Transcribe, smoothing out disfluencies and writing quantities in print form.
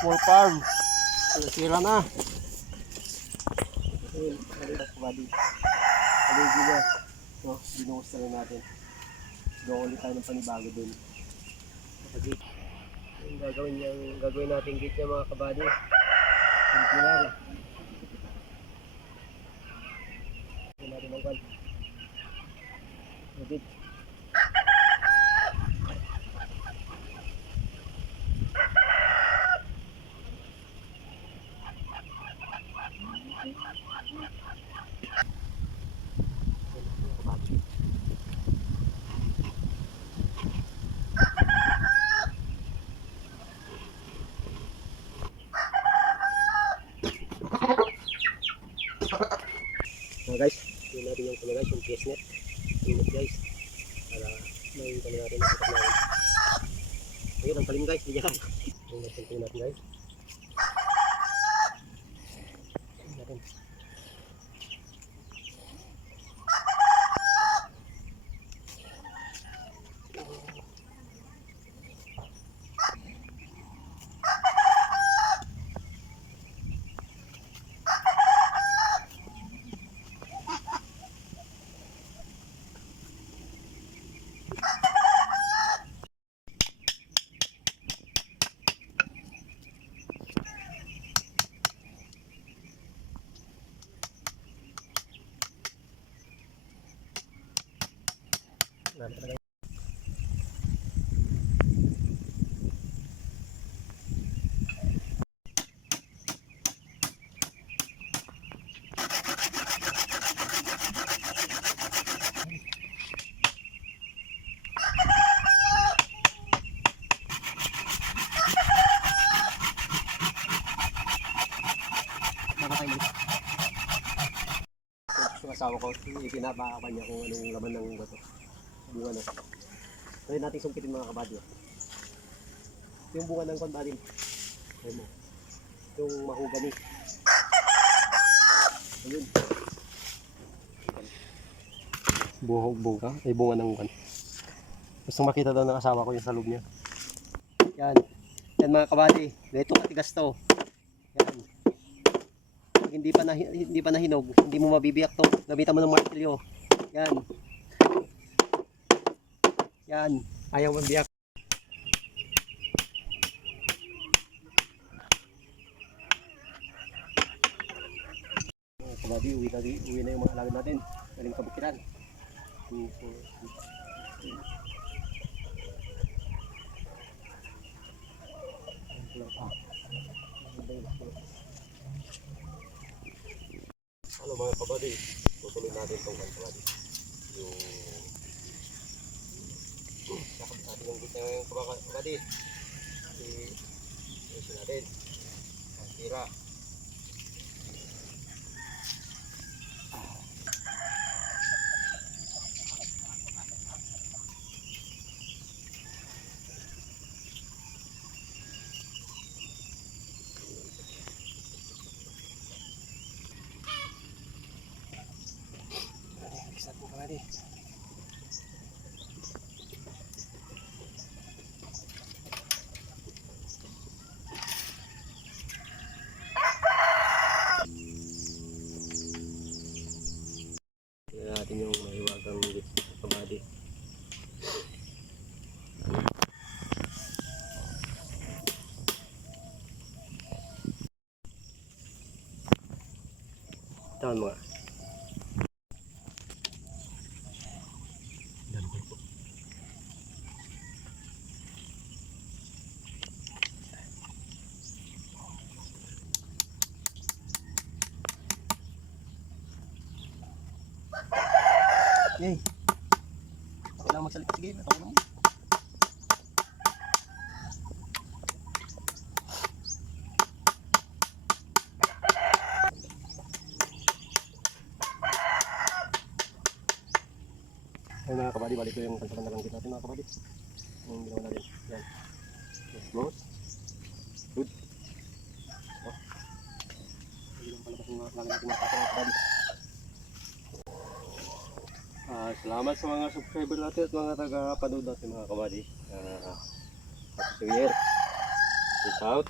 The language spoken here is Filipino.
small farm. Nasira na. Ayun, kabady. Paligi na. So, binuhos na lang natin. Gawa ulit tayo ng panibago dun. Kapag yung gagawin natin gate niya mga kabady. Simple lang. Gawin natin ang kan. Gate. Guys, yun natin yung guys, yung case net. Yun guys, para may kami natin nakatak natin. Ayun, ang palim guys, bigyan lang. Yung natin natin guys. Yun natin. Yung asawa ko, itinapaka niya kung anong laman ng bato. Bunga na. Try natin sungkitin mga kabady. Yung bunga ng konbarin. Ayun mo. Yung mahugani. Ayun. Buhog bunga. Ay bunga ng kan. Gusto makita daw ng asawa ko yung sa loob niya. Yan. Yan mga kabady. Ganito katigas to. Yan. Pag hindi pa nahinog, hindi mo mabibiyak to. Gamitan mo ng martilyo. Yan. Yan. Ayaw mabiyak. Kabady, uwi na yung mga alaga natin. Galing kabukiran. Ano mga kabady, tutuloy natin itong kabady. Yung sakot natin yung gitna ng kabady. Isin natin. Ang tira. Satu kabady. Tingnan natin yung mahiwagang kabady. Tahan mo nga. Yay. Kailangan magsalita. Sige, ito mo. Ay mga kabady, balik ko yung pansakan na lang kita natin mga kabady. Yung ginawa natin. Yan. Yes, close. Good. Oh. Hindi lang palabas yung mga natin mga kabady. Salamat sa mga subscriber natin at mga taga-panood natin mga kabady. Happy New Year. Peace out.